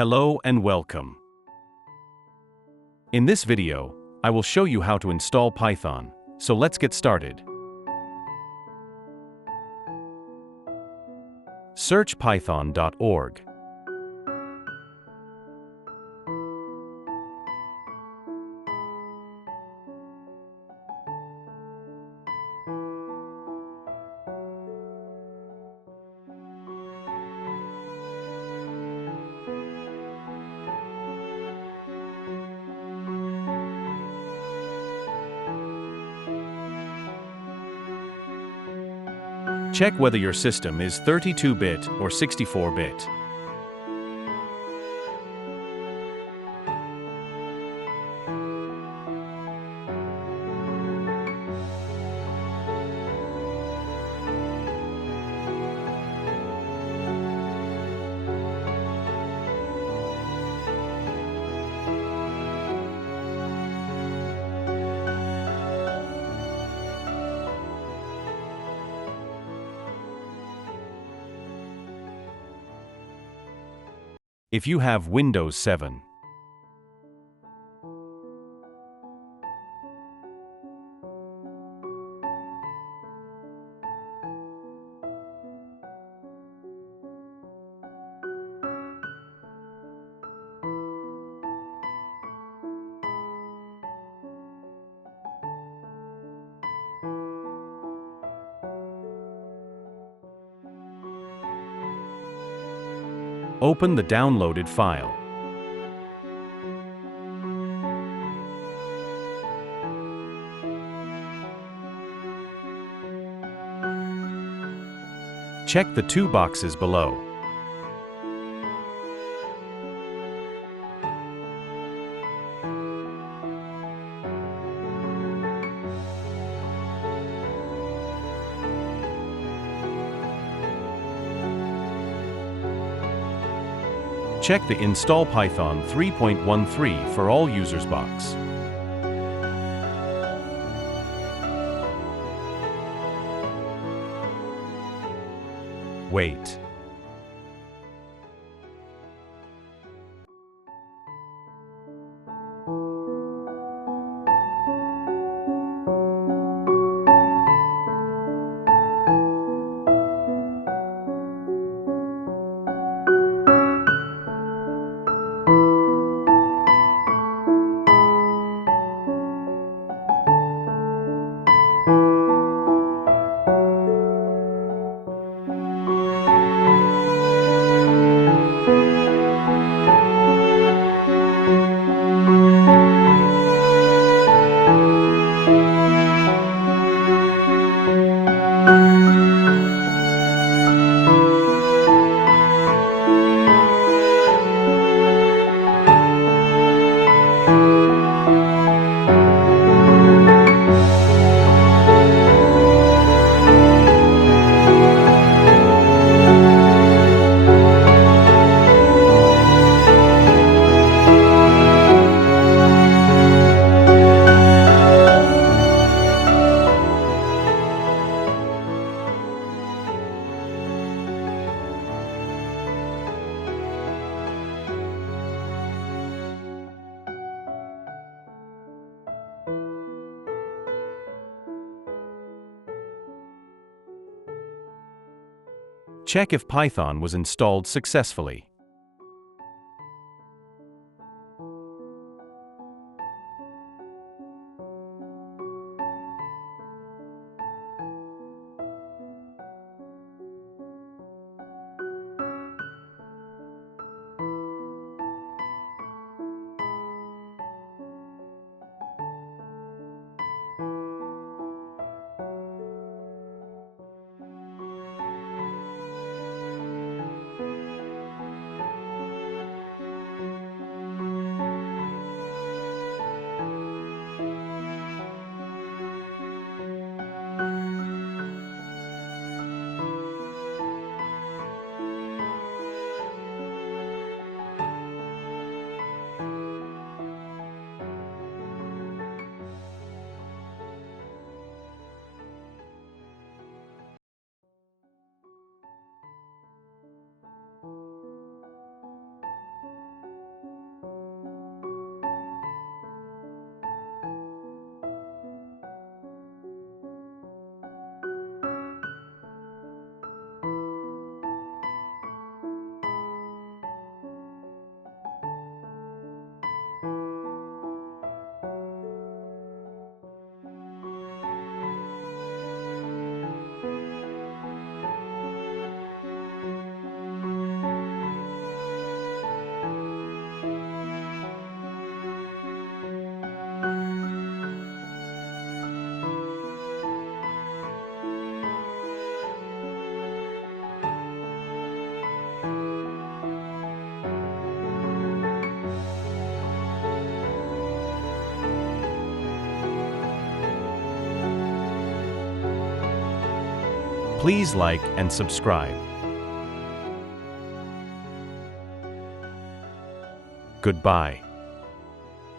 Hello and welcome. In this video, I will show you how to install Python, so let's get started. Search python.org. Check whether your system is 32-bit or 64-bit. If you have Windows 7, open the downloaded file. Check the two boxes below. Check the Install Python 3.13 for all users box. Wait. Check if Python was installed successfully. Please like and subscribe. Goodbye.